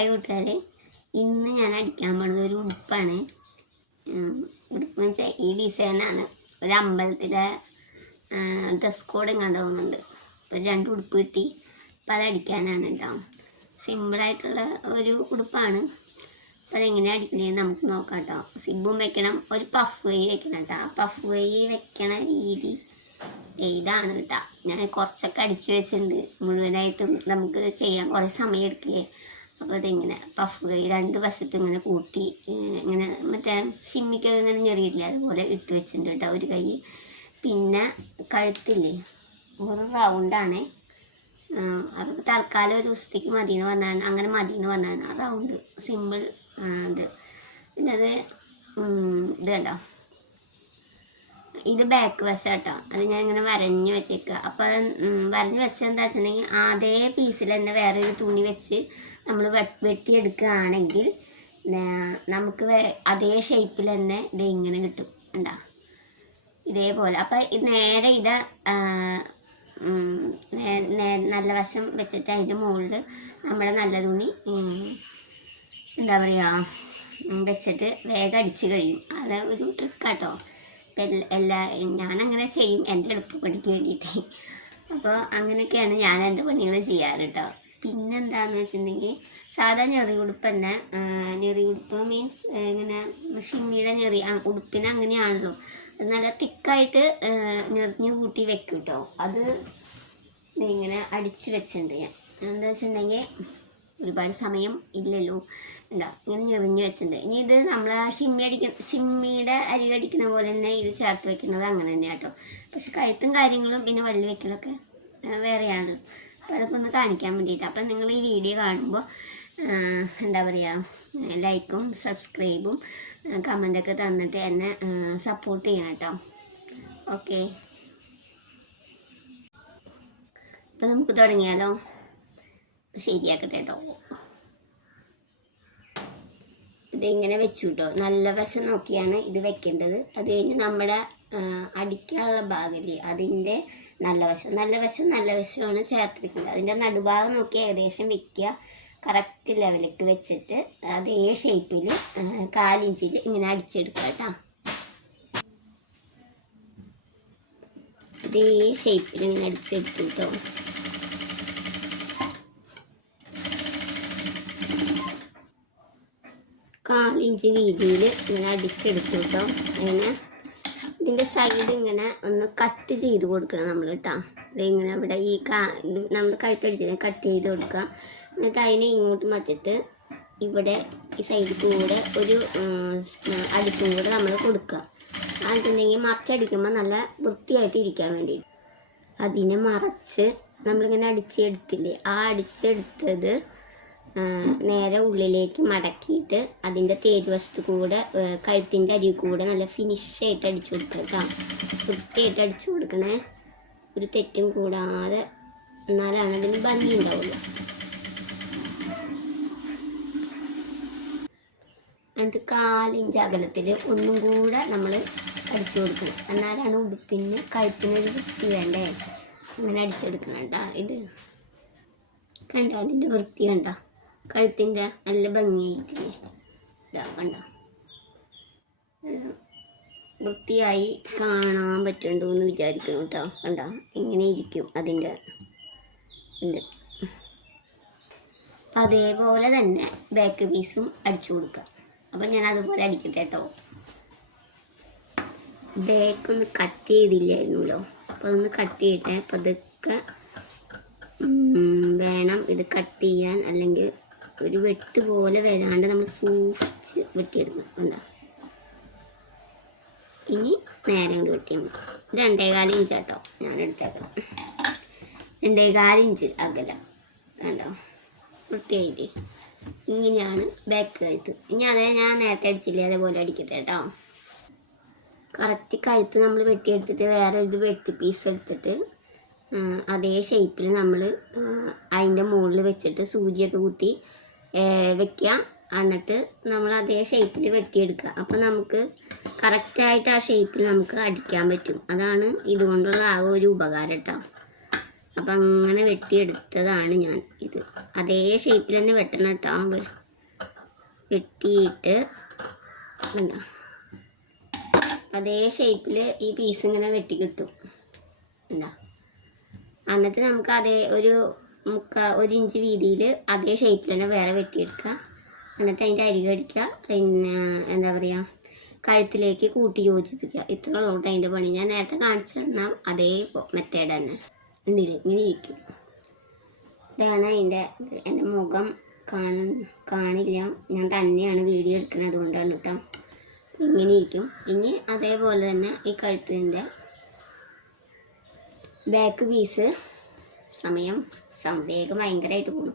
Hi കൂട്ടുകാരെ ഇന്ന് ഞാൻ അടിക്കാൻ പോണത് ഒരു ഉടുപ്പാണ്. ഉടുപ്പ് എന്ന് വെച്ചാൽ ഈ ഡിസൈനാണ്. ഒരു അമ്പലത്തിലെ ഡ്രസ് കോഡ് കണ്ടു അപ്പോൾ രണ്ട് ഉടുപ്പ് കിട്ടി. അപ്പോൾ അത് അടിക്കാനാണ് കേട്ടോ സിമ്പിളായിട്ടുള്ള ഒരു ഉടുപ്പാണ്. അപ്പോൾ അതെങ്ങനെ അടിക്കണേന്ന് നമുക്ക് നോക്കാം കേട്ടോ സിബും വെക്കണം. ഒരു പഫ് കൈ വെക്കണം കേട്ടോ ആ പഫ് കൈ വെക്കണ രീതി ഇതാണ് കേട്ടോ ഞാൻ കുറച്ചൊക്കെ അടിച്ചു വെച്ചിട്ടുണ്ട്. മുഴുവനായിട്ടും നമുക്ക് ചെയ്യാൻ കുറേ സമയം എടുക്കില്ലേ? അപ്പോൾ അതിങ്ങനെ പഫ് കൈ രണ്ട് വശത്തും ഇങ്ങനെ കൂട്ടി ഇങ്ങനെ മറ്റേ ഷിമ്മിക്കൊക്കെ ഇങ്ങനെ ഞെറിയിട്ടില്ല? അതുപോലെ ഇട്ട് വെച്ചിട്ടുണ്ട് കേട്ടോ ഒരു കൈ. പിന്നെ കഴുത്തില്ലേ? ഒരു റൗണ്ടാണേ അവർക്ക് തൽക്കാലം ഒരു ഉസ്തിക്ക് മതി എന്ന് പറഞ്ഞാണ് അങ്ങനെ മതി എന്ന് പറഞ്ഞാണ് ആ റൗണ്ട് സിമ്പിൾ ഇത്. പിന്നെ അത് ഇത് കണ്ടോ? ഇത് ബാക്ക് വശം കേട്ടോ. അത് ഞാൻ ഇങ്ങനെ വരഞ്ഞ് വെച്ചേക്കുക അപ്പോൾ അത് വരഞ്ഞ് വെച്ചത് എന്താ വെച്ചിട്ടുണ്ടെങ്കിൽ അതേ പീസിൽ തന്നെ വേറെ ഒരു തുണി വെച്ച് നമ്മൾ വെട്ടിയെടുക്കുകയാണെങ്കിൽ നമുക്ക് അതേ ഷേപ്പിൽ തന്നെ ഇത് ഇങ്ങനെ കിട്ടും. ഉണ്ടാ ഇതേപോലെ. അപ്പം നേരെ ഇത് നല്ല വശം വെച്ചിട്ട് അതിന്റെ മുകളിൽ നമ്മുടെ നല്ല തുണി എന്താ പറയുക വെച്ചിട്ട് വേഗം അടിച്ച് കഴിയും. അത് ഒരു ട്രിക്കാട്ടോ എല്ലാ ഞാനങ്ങനെ ചെയ്യും. എന്റെ എളുപ്പപ്പണിക്ക് വേണ്ടിയിട്ട്. അപ്പോൾ അങ്ങനെയൊക്കെയാണ് ഞാൻ എന്റെ പണികൾ ചെയ്യാറ് കേട്ടോ. പിന്നെന്താന്ന് വെച്ചിട്ടുണ്ടെങ്കിൽ സാധാ ഞെറി ഉടുപ്പ് തന്നെ ഞെറി ഉടുപ്പ് മീൻസ് ഇങ്ങനെ ഷിമ്മിയുടെ ഞെറി ഉടുപ്പിന് അങ്ങനെയാണല്ലോ. നല്ല തിക്കായിട്ട് ഞെറിഞ്ഞ് കൂട്ടി വെക്കും കേട്ടോ. അത് ഇങ്ങനെ അടിച്ച് വെച്ചിട്ടുണ്ട് ഞാൻ. എന്താ വെച്ചിട്ടുണ്ടെങ്കിൽ ഒരുപാട് സമയം ഇല്ലല്ലോ. എന്താ ഇങ്ങനെ ഞെറിഞ്ഞ് വെച്ചിട്ടുണ്ട്. ഇനി ഇത് നമ്മൾ ആ ഷിമ്മി അടിക്ക ഷിമ്മിയുടെ അരി അടിക്കുന്ന പോലെ തന്നെ ഇത് ചേർത്ത് വെക്കുന്നത് അങ്ങനെ തന്നെയാണ് കേട്ടോ പക്ഷെ കഴുത്തും കാര്യങ്ങളും പിന്നെ വള്ളി വെക്കലൊക്കെ വേറെയാണല്ലോ. അപ്പോൾ അതൊക്കെ ഒന്ന് കാണിക്കാൻ വേണ്ടിയിട്ട്. അപ്പം നിങ്ങൾ ഈ വീഡിയോ കാണുമ്പോൾ എന്താ പറയുക ലൈക്കും സബ്സ്ക്രൈബും കമന്റൊക്കെ തന്നിട്ട് എന്നെ സപ്പോർട്ട് ചെയ്യണം കേട്ടോ. ഓക്കെ. അപ്പം നമുക്ക് തുടങ്ങിയാലോ? ശരിയാക്കട്ടെ കേട്ടോ ഇത് ഇങ്ങനെ വെച്ചു കേട്ടോ നല്ല വശം നോക്കിയാണ് ഇത് വെക്കേണ്ടത്. അത് കഴിഞ്ഞ് നമ്മുടെ അടിക്കാനുള്ള ഭാഗമില്ലേ അതിന്റെ നല്ല വശം. നല്ല വശം നല്ല വശമാണ് ചേർത്ത് വെക്കുന്നത് അതിന്റെ നടുഭാഗം നോക്കി ഏകദേശം വെക്കുക. കറക്റ്റ് ലെവലിലേക്ക് വെച്ചിട്ട് അതേ ഷേപ്പിൽ കാലിഞ്ചിൽ ഇങ്ങനെ അടിച്ചെടുക്കുക കേട്ടോ. അതേ ഷേപ്പിൽ ഇങ്ങനെ അടിച്ചെടുത്തു കേട്ടോ. കാലിഞ്ച് വീതിയിൽ ഇങ്ങനെ അടിച്ചെടുത്തു കേട്ടോ അങ്ങനെ ഇതിന്റെ സൈഡ് ഇങ്ങനെ ഒന്ന് കട്ട് ചെയ്ത് കൊടുക്കണം നമ്മൾ കേട്ടോ ഇങ്ങനെ ഇവിടെ ഈ കാ നമ്മൾ കഴുത്തടിച്ചതിനെ കട്ട് ചെയ്ത് കൊടുക്കുക. എന്നിട്ട് അതിനെ ഇങ്ങോട്ട് മാറ്റിട്ട് ഇവിടെ ഈ സൈഡിൽ കൂടെ ഒരു അടുപ്പും കൂടെ നമ്മൾ കൊടുക്കുക. അതെന്നുണ്ടെങ്കിൽ മറച്ചടിക്കുമ്പോൾ നല്ല വൃത്തിയായിട്ട് ഇരിക്കാൻ വേണ്ടി അതിനെ മറച്ച് നമ്മളിങ്ങനെ അടിച്ചെടുത്തില്ലേ ആ അടിച്ചെടുത്തത് നേരെ ഉള്ളിലേക്ക് മടക്കിയിട്ട് അതിന്റെ തേരുവശത്ത് കൂടെ കഴുത്തിന്റെ അരി കൂടെ നല്ല ഫിനിഷായിട്ട് അടിച്ചു കൊടുക്കുക കേട്ടോ വൃത്തിയായിട്ട് അടിച്ചു കൊടുക്കണേ. ഒരു തെറ്റും കൂടാതെ എന്നാലാണ് അതിന് ഭംഗി ഉണ്ടാവുള്ളൂ. എന്നിട്ട് കാലിഞ്ച് അകലത്തിൽ ഒന്നും കൂടെ നമ്മൾ അടിച്ചു കൊടുക്കണം. എന്നാലാണ് ഉടുപ്പിന് കഴുത്തിനൊരു വൃത്തി വേണ്ടേ? അങ്ങനെ അടിച്ചെടുക്കണം കേട്ടോ ഇത്. കണ്ടോ? അതിന്റെ വൃത്തി കണ്ടോ? കഴുത്തിന്റെ നല്ല ഭംഗിയായിട്ടില്ലേ? ഇതാ കണ്ടോ? വൃത്തിയായി കാണാൻ പറ്റുന്നുണ്ടോ എന്ന് വിചാരിക്കണം കേട്ടോ. കണ്ട? ഇങ്ങനെ ഇരിക്കും അതിന്റെ ഇത്. അതേപോലെ തന്നെ ബാക്ക് പീസും അടിച്ചു കൊടുക്കുക. അപ്പം ഞാൻ അതുപോലെ അടിക്കട്ടെ കേട്ടോ. ബാക്ക് ഒന്ന് കട്ട് ചെയ്തില്ലായിരുന്നല്ലോ. അപ്പോൾ അതൊന്ന് കട്ട് ചെയ്യട്ടെ. ഉം, വേണം ഇത് കട്ട് ചെയ്യാൻ. അല്ലെങ്കിൽ ഒരു വെട്ട് പോലെ വരാണ്ട് നമ്മൾ സൂക്ഷിച്ച് വെട്ടിയെടുക്കണം. കണ്ടോ? ഇനി നേരെ കൊണ്ട് വെട്ടിയാൽ മതി. രണ്ടേകാൽ ഇഞ്ച് കേട്ടോ ഞാൻ എടുത്തേക്കണം രണ്ടേകാൽ ഇഞ്ച് അകലം. കണ്ടോ? വൃത്തിയായിട്ട് ഇങ്ങനെയാണ് ബാക്ക് കഴുത്ത്. ഇനി അതേ ഞാൻ നേരത്തെ അടിച്ചില്ലേ? അതേപോലെ അടിക്കട്ടെ കേട്ടോ. കറക്റ്റ് കഴുത്ത് നമ്മൾ വെട്ടിയെടുത്തിട്ട് വേറെ ഒരു വെട്ടി പീസ് എടുത്തിട്ട് അതേ ഷേപ്പിൽ നമ്മൾ അതിന്റെ മുകളിൽ വെച്ചിട്ട് സൂചിയൊക്കെ കുത്തി വെക്കുക എന്നിട്ട് നമ്മൾ അതേ ഷേപ്പിൽ വെട്ടിയെടുക്കുക അപ്പോൾ നമുക്ക് കറക്റ്റായിട്ട് ആ ഷേപ്പിൽ നമുക്ക് അടിക്കാൻ പറ്റും. അതാണ് ഇതുകൊണ്ടുള്ള ആ ഒരു ഉപകാരം കേട്ടോ അപ്പം അങ്ങനെ വെട്ടിയെടുത്തതാണ് ഞാൻ ഇത്. അതേ ഷേപ്പിൽ തന്നെ വെട്ടണം കേട്ടോ വെട്ടിയിട്ട് അതേ ഷേപ്പിൽ ഈ പീസ് ഇങ്ങനെ വെട്ടി കിട്ടും. എന്നിട്ട് നമുക്ക് അതേ ഒരു മുക്ക ഒരു ഇഞ്ച് വീതിയിൽ അതേ ഷേപ്പിൽ തന്നെ വേറെ വെട്ടിയെടുക്കുക എന്നിട്ട് അതിന്റെ അരി കടിക്കുക പിന്നെ എന്താ പറയുക കഴുത്തിലേക്ക് കൂട്ടി യോജിപ്പിക്കുക ഇത്ര ഉള്ളൂ അതിന്റെ പണി. ഞാൻ നേരത്തെ കാണിച്ചു തന്നാൽ അതേ മെത്തേഡ് തന്നെ. എന്തില്ല ഇങ്ങനെ ഇരിക്കും. ഇതാണ് അതിന്റെ. എന്റെ മുഖം കാണ കാണില്ല. ഞാൻ തന്നെയാണ് വീഡിയോ എടുക്കുന്നത് അതുകൊണ്ടാണ് കേട്ടോ ഇങ്ങനെ ഇരിക്കും. ഇനി അതേപോലെ തന്നെ ഈ കഴുത്തിന്റെ ബാക്ക് പീസ് സമയം സംവേഗം ഭയങ്കരമായിട്ട് പോകും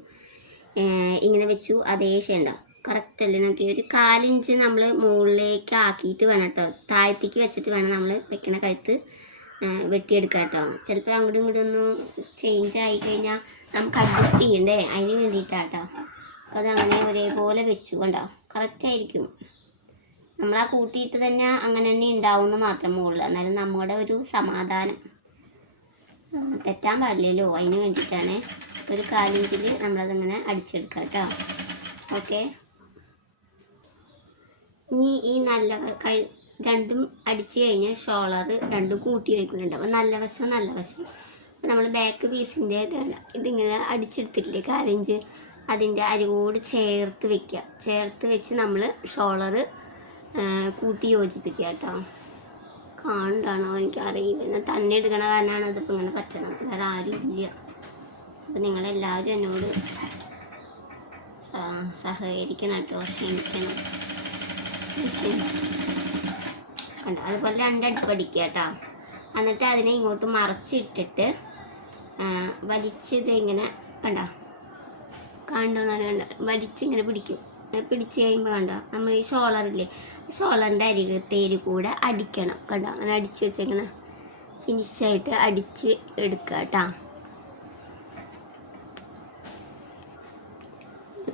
ഇങ്ങനെ വെച്ചു അതേ ഷേണ്ട. കറക്റ്റ് അല്ലേ നോക്കി ഒരു കാലിഞ്ച് നമ്മൾ മുകളിലേക്ക് ആക്കിയിട്ട് വേണം കേട്ടോ താഴത്തേക്ക് വെച്ചിട്ട് വേണം നമ്മൾ വെക്കണ കഴുത്ത് വെട്ടിയെടുക്കുക വെട്ടിയെടുക്കാം കേട്ടോ ചിലപ്പോൾ അങ്ങോട്ടും ഇങ്ങോട്ടും ഒന്ന് ചേഞ്ച് ആയി കഴിഞ്ഞാൽ നമുക്ക് അഡ്ജസ്റ്റ് ചെയ്യണ്ടേ? അതിന് വേണ്ടിയിട്ടാട്ടോ അപ്പോൾ അതങ്ങനെ ഒരേപോലെ വെച്ചു കണ്ടോ. കറക്റ്റ് ആയിരിക്കും. നമ്മൾ കൂട്ടിയിട്ട് തന്നെ അങ്ങനെ തന്നെ ഉണ്ടാവുമെന്ന് മാത്രം മുകളിൽ എന്നാലും നമ്മുടെ ഒരു സമാധാനം. തെറ്റാൻ പാടില്ലല്ലോ. അതിന് വേണ്ടിയിട്ടാണ് ഒരു കാലിഞ്ചിൽ നമ്മളതിങ്ങനെ അടിച്ചെടുക്കുക കേട്ടോ. ഓക്കെ. ഇനി ഈ നല്ല രണ്ടും അടിച്ചു കഴിഞ്ഞാൽ ഷോളർ രണ്ടും കൂട്ടി വയ്ക്കുന്നുണ്ട് അപ്പോൾ നല്ല വശം നല്ല വശം നമ്മൾ ബാക്ക് പീസിന്റെ ഇതിങ്ങനെ അടിച്ചെടുത്തിട്ടില്ലേ കാലിഞ്ച്? അതിന്റെ അരികോട് ചേർത്ത് വെക്കുക. ചേർത്ത് വെച്ച് നമ്മൾ ഷോളർ കൂട്ടി യോജിപ്പിക്കുക കേട്ടോ. കാണണ്ടാണോ എനിക്കറിയില്ല. എന്നാൽ തന്നെ എടുക്കണ കാരണമാണ് അതിപ്പോൾ ഇങ്ങനെ പറ്റണത്. വേറെ ആരും ഇല്ല അപ്പം നിങ്ങളെല്ലാവരും എന്നോട് സഹകരിക്കണം കേട്ടോ. ക്ഷമിക്കണം. കണ്ട കണ്ടോ? അതുപോലെ രണ്ടടുപ്പ് അടിക്കുക കേട്ടോ. എന്നിട്ട് അതിനെ ഇങ്ങോട്ട് മറച്ചിട്ടിട്ട് വലിച്ചത് ഇങ്ങനെ കണ്ടോ? കണ്ടോന്നാണ് കണ്ട വലിച്ചിങ്ങനെ പിടിക്കും. പിടിച്ച് കഴിയുമ്പോൾ കണ്ടോ നമ്മൾ ഈ ഷോളറില്ലേ ഷോളറിന്റെ അരികത്തേര് കൂടെ അടിക്കണം കണ്ടോ അങ്ങനെ അടിച്ചു വെച്ചേക്കണം. ഫിനിഷായിട്ട് അടിച്ച് എടുക്കുക കേട്ടോ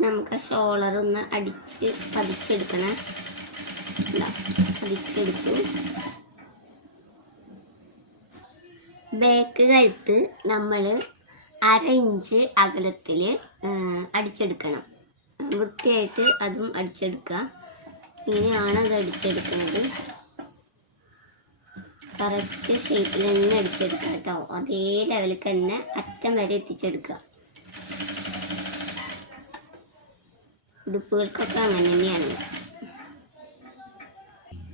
നമുക്ക് ഷോളർ ഒന്ന് അടിച്ച് പതിച്ചെടുക്കണം. പതിച്ചെടുത്തു. ബേക്ക് കഴുത്ത് നമ്മൾ അര ഇഞ്ച് അകലത്തിൽ അടിച്ചെടുക്കണം. വൃത്തിയായിട്ട് അതും അടിച്ചെടുക്കുക. ഇങ്ങനെയാണ് അത് അടിച്ചെടുക്കുന്നത്. കറക്റ്റ് ഷേപ്പിൽ തന്നെ അടിച്ചെടുക്കുക കേട്ടോ. അതേ ലെവലിൽ തന്നെ അറ്റം വരെ എത്തിച്ചെടുക്കുക. ഉടുപ്പുകൾക്കൊക്കെ അങ്ങനെ തന്നെയാണ്.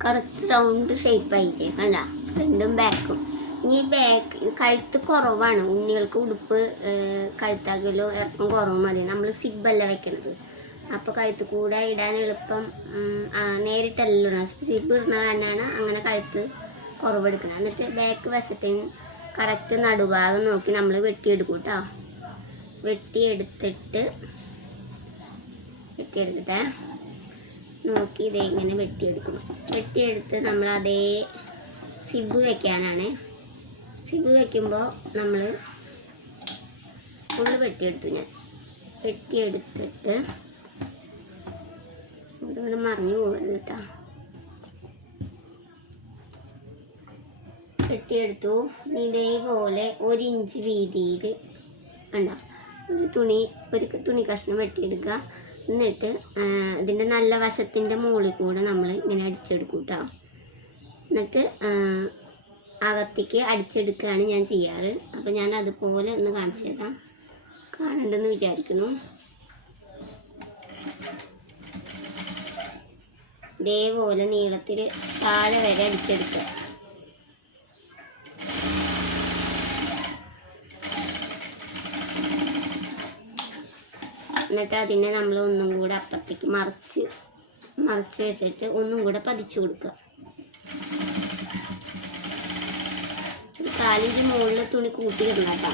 കറക്റ്റ് റൗണ്ട് ഷേപ്പായില്ലേ കണ്ട. ഫ്രണ്ടും ബാക്കും ഇനി ബാക്ക് കഴുത്ത് കുറവാണ്. ഉണ്ണികൾക്ക് ഉടുപ്പ് കഴുത്താക്കലോ ഇറക്കം കുറവ് മതി. നമ്മൾ സിബല്ല വെക്കണത്. അപ്പോൾ കഴുത്ത് കൂടെ ഇടാൻ എളുപ്പം നേരിട്ടല്ലോ സിബ് ഇടുന്ന കാരണമാണ് അങ്ങനെ കഴുത്ത് കുറവെടുക്കുന്നത്. എന്നിട്ട് ബാക്ക് വശത്തിന് കറക്റ്റ് നടുഭാഗം നോക്കി നമ്മൾ വെട്ടിയെടുക്കും കേട്ടോ വെട്ടിയെടുത്തിട്ട് വെട്ടിയെടുത്തിട്ട് നോക്കി ഇതേ ഇങ്ങനെ വെട്ടിയെടുക്കണം വെട്ടിയെടുത്ത് നമ്മൾ അതേ സിബ് വെക്കാനാണ്. സിബ് വെക്കുമ്പോൾ നമ്മൾ ഫുള്ള് വെട്ടിയെടുത്തു ഞാൻ. വെട്ടിയെടുത്തിട്ട് ഇവിടെ മറിഞ്ഞു പോകരുത് കേട്ടോ. വെട്ടിയെടുത്തു. ഇനി ഇതേപോലെ ഒരു ഇഞ്ച് വീതിയിൽ വേണ്ട ഒരു തുണി ഒരു തുണി കഷ്ണം വെട്ടിയെടുക്കുക. എന്നിട്ട് ഇതിന്റെ നല്ല വശത്തിന്റെ മുകളിൽ കൂടെ നമ്മൾ ഇങ്ങനെ അടിച്ചെടുക്കും കേട്ടോ. എന്നിട്ട് അകത്തേക്ക് അടിച്ചെടുക്കുകയാണ് ഞാൻ ചെയ്യാറ്. അപ്പോൾ ഞാൻ അതുപോലെ ഒന്ന് കാണിച്ചു തരാം. കാണണ്ടെന്ന് വിചാരിക്കുന്നു. ഇതേപോലെ നീളത്തിൽ താഴെ വരെ അടിച്ചെടുക്കുക. എന്നിട്ട് അതിനെ നമ്മൾ ഒന്നും കൂടെ അപ്പുറത്തേക്ക് മറിച്ച് മറിച്ച് വെച്ചിട്ട് ഒന്നും കൂടെ പതിച്ചു കൊടുക്കുക. കാലിന്റെ മുകളിൽ തുണി കൂട്ടി ഇടണം കേട്ടോ.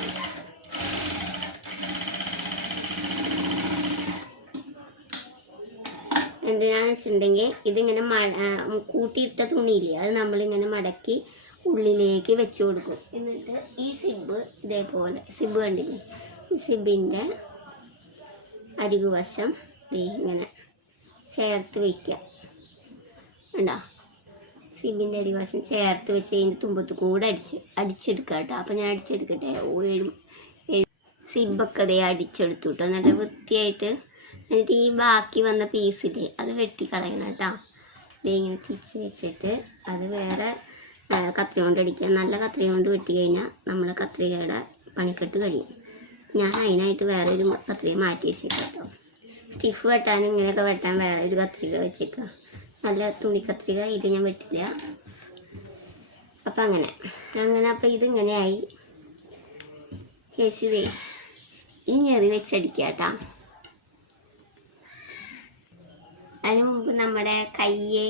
എന്തിനാന്ന് വെച്ചിട്ടുണ്ടെങ്കിൽ ഇതിങ്ങനെ മട കൂട്ടിയിട്ട തുണിയില്ലേ അത് നമ്മളിങ്ങനെ മടക്കി ഉള്ളിലേക്ക് വെച്ച് കൊടുക്കും. എന്നിട്ട് ഈ സിബ് ഇതേപോലെ സിബ് കണ്ടില്ലേ? ഈ സിബിന്റെ അരികുവശം വശം ഇങ്ങനെ ചേർത്ത് വയ്ക്കുക ഉണ്ടോ സിബിന്റെ അരികുവശം ചേർത്ത് വെച്ച് അതിന്റെ തുമ്പത്ത് കൂടെ അടിച്ച് അടിച്ചെടുക്കുക കേട്ടോ. അപ്പോൾ ഞാൻ അടിച്ചെടുക്കട്ടെ. ഏഴും സിബൊക്കെ അതേ അടിച്ചെടുത്തു കേട്ടോ. നല്ല വൃത്തിയായിട്ട് എന്നിട്ട് ഈ ബാക്കി വന്ന പീസില്ലേ അത് വെട്ടിക്കളയണം കേട്ടോ. ഇതിങ്ങനെ തിരിച്ച് വെച്ചിട്ട് അത് വേറെ കത്രിക കത്രി കൊണ്ട് അടിക്കുക. നല്ല കത്രിക കൊണ്ട് വെട്ടി കഴിഞ്ഞാൽ നമ്മൾ കത്രികയുടെ പണിക്കെട്ട് കഴിയും. ഞാൻ അതിനായിട്ട് വേറെ ഒരു കത്രിക മാറ്റി വെച്ചേക്കാം കേട്ടോ. സ്റ്റിഫ് വെട്ടാനും ഇങ്ങനെയൊക്കെ വെട്ടാൻ വേറെ ഒരു കത്രിക വെച്ചേക്കുക നല്ല തുണി കത്രിക ഇത് ഞാൻ വെട്ടില്ല. അപ്പം അങ്ങനെ. അങ്ങനെ അപ്പം ഇതിങ്ങനെയായി യേശുവേ ഈ ഞെറി വെച്ചടിക്കാം കേട്ടാ അതിന് മുമ്പ് നമ്മുടെ കയ്യെ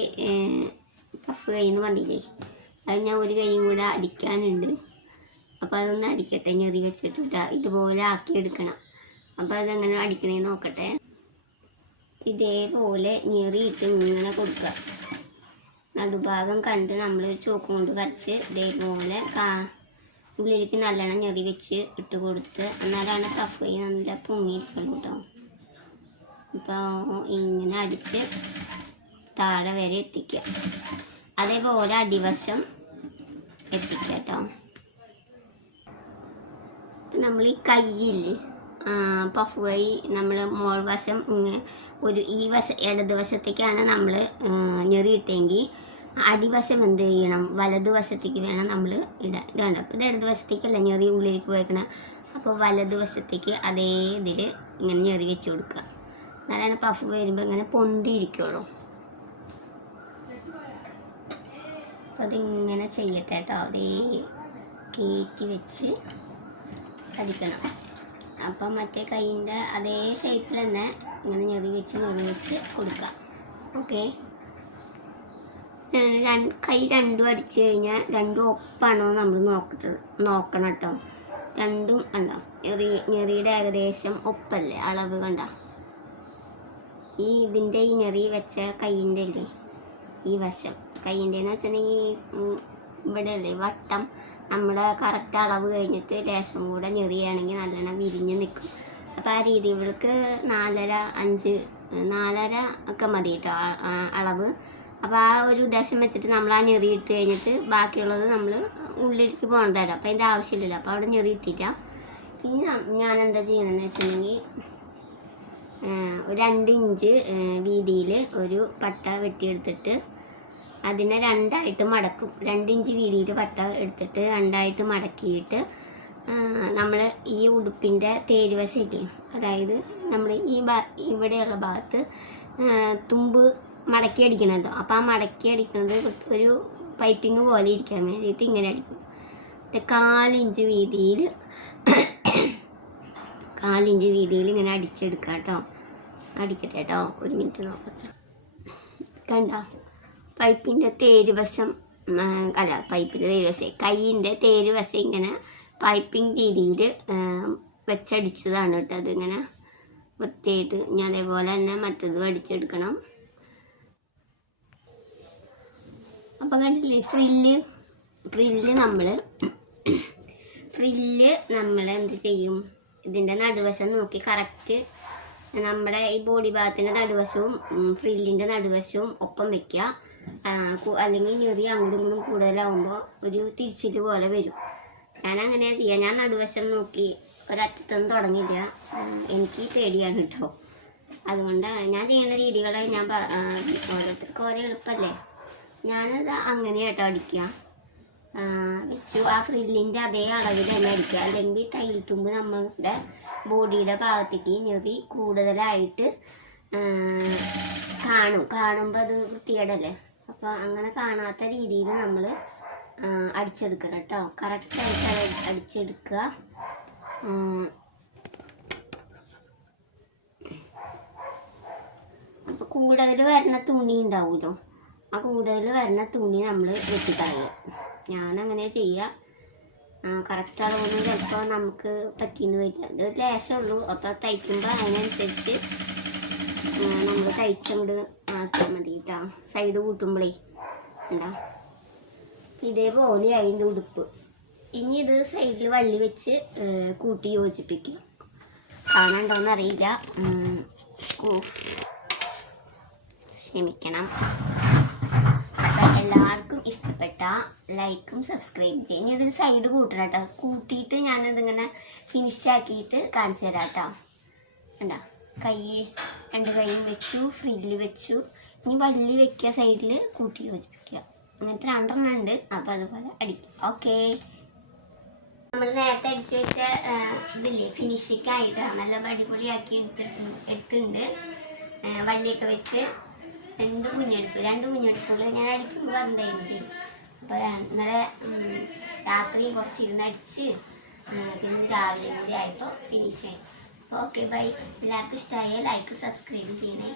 പഫ് കൈ എന്ന് പറഞ്ഞില്ലേ? അത് ഞാൻ ഒരു കൈയും കൂടെ അടിക്കാനുണ്ട്. അപ്പോൾ അതൊന്ന് അടിക്കട്ടെ ഞെറി വെച്ചിട്ടിട്ട് ഇതുപോലെ ആക്കി എടുക്കണം അപ്പോൾ അതെങ്ങനെ അടിക്കണേ നോക്കട്ടെ. ഇതേപോലെ ഞെറിയിട്ട് ഇങ്ങനെ കൊടുക്കുക. നടുഭാഗം കണ്ട് നമ്മൾ ഒരു ചോക്ക് കൊണ്ട് വരച്ച് ഇതേപോലെ കാ ഉള്ളിലേക്ക് നല്ലോണം ഞെറി വെച്ച് ഇട്ട് കൊടുത്ത് എന്നാലാണ് പഫ് കൈ നല്ല പൊങ്ങിയിരിക്കുള്ളൂ കേട്ടോ ഇപ്പോൾ ഇങ്ങനെ അടിച്ച് താഴെ വരെ എത്തിക്കുക. അതേപോലെ അടിവശം എത്തിക്കുക കേട്ടോ. നമ്മൾ ഈ കയ്യിൽ പഫ് കൈ നമ്മൾ മോൾ വശം ഒരു ഈ വശ ഇടതുവശത്തേക്കാണ് നമ്മൾ ഞെറിയിട്ടെങ്കിൽ അടിവശം എന്ത് ചെയ്യണം? വലതുവശത്തേക്ക് വേണം നമ്മൾ ഇടാൻ. ഇതാണ് അപ്പോൾ ഇത് ഇടതുവശത്തേക്കല്ല ഞെറി ഉള്ളിലേക്ക് പോയേക്കണം. അപ്പോൾ വലതുവശത്തേക്ക് അതേ ഇതിൽ ഇങ്ങനെ ഞെറി വെച്ച് കൊടുക്കുക. എന്നാലാണ് പഫ് വരുമ്പോൾ ഇങ്ങനെ പൊന്തിയിരിക്കുള്ളൂ. അപ്പോൾ അതിങ്ങനെ ചെയ്യട്ടെ കേട്ടോ അതേ കയറ്റി വെച്ച് അടിക്കണം. അപ്പം മറ്റേ കൈയിന്റെ അതേ ഷേപ്പിൽ തന്നെ ഇങ്ങനെ ഞെറി വെച്ച് ഞെറി വെച്ച് കൊടുക്കാം. ഓക്കെ? കൈ രണ്ടും അടിച്ചു കഴിഞ്ഞാൽ രണ്ടും ഒപ്പാണോ നമ്മൾ നോക്കിട്ട് നോക്കണം കേട്ടോ രണ്ടും ഉണ്ടോ ഞെറി ഞെറിയുടെ ഏകദേശം ഒപ്പല്ലേ? അളവ് കണ്ട? ഈ ഇതിന്റെ ഞെറി വെച്ച കൈയിന്റെ അല്ലേ? ഈ വശം. കൈയിന്റെ എന്ന് വെച്ചിട്ടുണ്ടെങ്കിൽ ഇവിടെ അല്ലേ വട്ടം നമ്മുടെ കറക്റ്റ് അളവ് കഴിഞ്ഞിട്ട് ലേശം കൂടെ ഞെറിയാണെങ്കിൽ നല്ലോണം വിരിഞ്ഞ് നിൽക്കും. അപ്പോൾ ആ രീതി ഇവൾക്ക് നാലര അഞ്ച് നാലര ഒക്കെ മതി കേട്ടോ അളവ്. അപ്പോൾ ആ ഒരു ദശം വെച്ചിട്ട് നമ്മൾ ആ ഞെറി ഇട്ട് കഴിഞ്ഞിട്ട് ബാക്കിയുള്ളത് നമ്മൾ ഉള്ളിലേക്ക് പോകണതല്ല അപ്പോൾ അതിന്റെ ആവശ്യമില്ലല്ലോ. അപ്പോൾ അവിടെ ഞെറി ഇട്ടില്ല. ഇനി ഞാൻ എന്താ ചെയ്യണമെന്ന് വെച്ചിട്ടുണ്ടെങ്കിൽ ഒരു രണ്ട് ഇഞ്ച് വീതിയിൽ ഒരു പട്ട വെട്ടിയെടുത്തിട്ട് അതിനെ രണ്ടായിട്ട് മടക്കും. രണ്ട് ഇഞ്ച് വീതിയിൽ പട്ട എടുത്തിട്ട് രണ്ടായിട്ട് മടക്കിയിട്ട് നമ്മൾ ഈ ഉടുപ്പിന്റെ തേരുവശയില്ലേ അതായത് നമ്മൾ ഈ ഇവിടെയുള്ള ഭാഗത്ത് തുമ്പ് മടക്കി അടിക്കണമല്ലോ അപ്പോൾ ആ മടക്കി അടിക്കുന്നത് ഒരു പൈപ്പിങ് പോലെ ഇരിക്കാൻ വേണ്ടിയിട്ട് ഇങ്ങനെ അടിക്കും. കാലിഞ്ച് വീതിയിൽ കാലിഞ്ച് വീതിയിൽ ഇങ്ങനെ അടിച്ചെടുക്കുക കേട്ടോ അടിക്കട്ടെ കേട്ടോ ഒരു മിനിറ്റ് നോക്കട്ടെ. കണ്ട? പൈപ്പിന്റെ തേരുവശം വശം അല്ല പൈപ്പിന്റെ തേരുവശം കൈയിന്റെ തേരുവശം ഇങ്ങനെ പൈപ്പിംഗ് രീതിയിൽ വെച്ചടിച്ചതാണ് കേട്ടോ അതിങ്ങനെ വൃത്തിയായിട്ട്. ഞാൻ അതേപോലെ തന്നെ മറ്റതും അടിച്ചെടുക്കണം. അപ്പോൾ കണ്ടില്ലേ ഫ്രില്ല് ഫ്രില്ല് നമ്മൾ ഫ്രില്ല് നമ്മൾ എന്ത് ചെയ്യും? ഇതിന്റെ നടുവശം നോക്കി കറക്റ്റ് നമ്മുടെ ഈ ബോഡി ഭാഗത്തിന്റെ നടുവശവും ഫ്രില്ലിന്റെ നടുവശവും ഒപ്പം വെക്കുക. അല്ലെങ്കിൽ ഞെറി അങ്ങോട്ടും ഇങ്ങോട്ടും കൂടുതലാവുമ്പോൾ ഒരു തിരിച്ചിൽ പോലെ വരും. ഞാൻ അങ്ങനെയാണ് ചെയ്യുക ഞാൻ നടുവശം നോക്കി ഒരറ്റത്തൊന്നും തുടങ്ങില്ല എനിക്ക് പേടിയാണ് കേട്ടോ. അതുകൊണ്ടാണ് ഞാൻ ചെയ്യുന്ന രീതികളെ ഞാൻ ഓരോരുത്തർക്കും ഓരോ എളുപ്പമല്ലേ ഞാനത് അങ്ങനെ കേട്ടോ അടിക്കുക. വെച്ചു. ആ ഫ്രില്ലിന്റെ അതേ അളവിൽ തന്നെ അടിക്കുക. അല്ലെങ്കിൽ തയ്യൽ തുമ്പ് നമ്മളുടെ ബോഡിയുടെ ഭാഗത്തേക്ക് ഞെറി കൂടുതലായിട്ട് കാണും. കാണുമ്പോൾ അത് വൃത്തികേടല്ലേ? അപ്പോൾ അങ്ങനെ കാണാത്ത രീതിയിൽ നമ്മൾ അടിച്ചെടുക്കണം കേട്ടോ. കറക്റ്റായിട്ട് അടിച്ചെടുക്കുക. അപ്പോൾ കൂടുതൽ വരുന്ന തുണി ഉണ്ടാവുമല്ലോ ആ കൂടുതൽ വരുന്ന തുണി നമ്മൾ വെട്ടിക്കളയുക ഞാനങ്ങനെ ചെയ്യുക കറക്റ്റ് അളവൊന്നും ചിലപ്പോൾ നമുക്ക് പറ്റിയെന്ന് വരില്ല. ഇത് ഒരു ലേശമുള്ളൂ അപ്പോൾ തയ്ക്കുമ്പോൾ അതിനനുസരിച്ച് നമ്മൾ തയ്ച്ചങ്ങോട്ട് ആക്കിയാൽ മതി കേട്ടോ സൈഡ് കൂട്ടുമ്പോഴേ എന്താ ഇതേപോലെ അതിന്റെ ഉടുപ്പ്. ഇനി ഇത് സൈഡിൽ വള്ളി വെച്ച് കൂട്ടി യോജിപ്പിക്കുക കാണണ്ടോന്ന് അറിയില്ല. ക്ഷമിക്കണം. എല്ലാവർക്കും ഇഷ്ടപ്പെട്ട ലൈക്കും സബ്സ്ക്രൈബ് ചെയ്യും. ഇതിൽ സൈഡ് കൂട്ടണം കേട്ടോ കൂട്ടിയിട്ട് ഞാനതിങ്ങനെ ഫിനിഷാക്കിയിട്ട് കാണിച്ചു തരാം കേട്ടോ കണ്ടോ? കൈ രണ്ട് കൈയും വെച്ചു ഫ്രില്ല് വെച്ചു. ഇനി വള്ളി വെക്കുക സൈഡിൽ കൂട്ടി യോജിപ്പിക്കുക. അങ്ങനത്തെ രണ്ടെണ്ണം ഉണ്ട്. അപ്പോൾ അതുപോലെ അടിക്കുക ഓക്കേ നമ്മൾ നേരത്തെ അടിച്ചു വെച്ച ഇതില്ലേ? ഫിനിഷിക്കായിട്ടാണ് നല്ല അടിപൊളിയാക്കി എടുത്തിട്ട് എടുത്തിട്ടുണ്ട്. ആ, വള്ളിയൊക്കെ വെച്ച് രണ്ട് കുഞ്ഞെടുപ്പ് രണ്ട് കുഞ്ഞെടുപ്പുള്ള ഞാൻ അടിക്കുമ്പോൾ പറഞ്ഞിട്ടുണ്ടായിരുന്നില്ലേ? അപ്പോൾ ഇന്നലെ രാത്രി കുറച്ച് ഇരുന്ന് അടിച്ച് പിന്നെ രാവിലെ കൂടി ആയപ്പോൾ ഫിനിഷ് ആയി. ഓക്കെ ബൈ എല്ലാവർക്കും ഇഷ്ടമായ ലൈക്ക് സബ്സ്ക്രൈബ് ചെയ്യണേ.